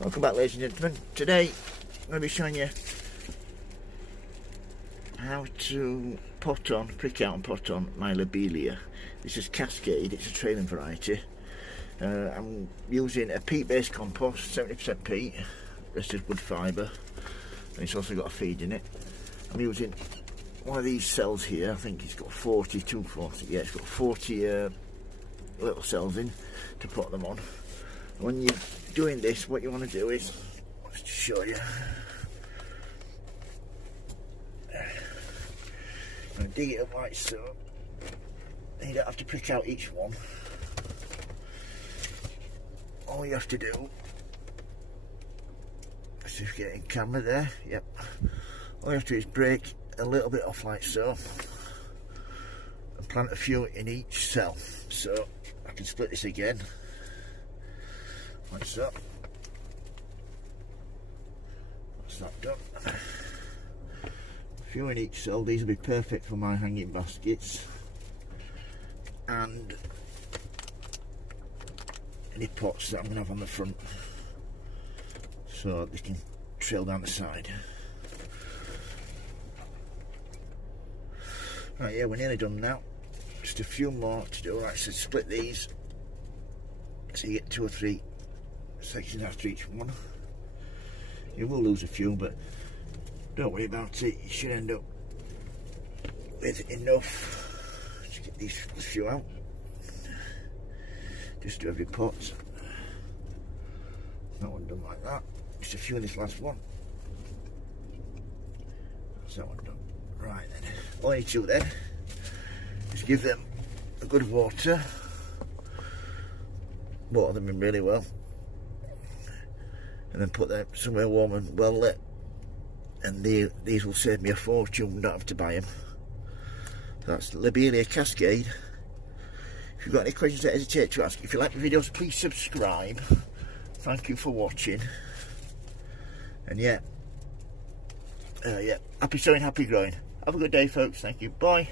Welcome back, ladies and gentlemen. Today I'm going to be showing you how to prick out and pot on my Lobelia. This is Cascade, it's a trailing variety. I'm using a peat based compost, 70% peat, rest is wood fibre, and it's also got a feed in it. I'm using one of these cells here. I think it's got 40, yeah, it's got 40 little cells in to put them on. When you're doing this, what you want to do is, let's just show you. And dig it up like so. And you don't have to prick out each one. All you have to do, let's just get in camera there, yep. All you have to do is break a little bit off like so. And plant a few in each cell. So, I can split this again. Like so. That's that done. A few in each cell. These will be perfect for my hanging baskets and any pots that I'm going to have on the front, so they can trail down the side. Right, yeah, we're nearly done now. Just a few more to do. Right, so split these so you get 2 or 3 sections after each one. You will lose a few, but don't worry about it. You should end up with enough to get these few out. Just do every pot. That one done like that. Just a few in this last one. That's that one done. Right then. All you need to do then is give them a good water. Water them in really well. And then put them somewhere warm and well lit. And these will save me a fortune, don't have to buy them. So that's Lobelia Cascade. If you've got any questions, don't hesitate to ask. If you like the videos, please subscribe. Thank you for watching. And yeah, happy sowing, happy growing. Have a good day, folks. Thank you. Bye.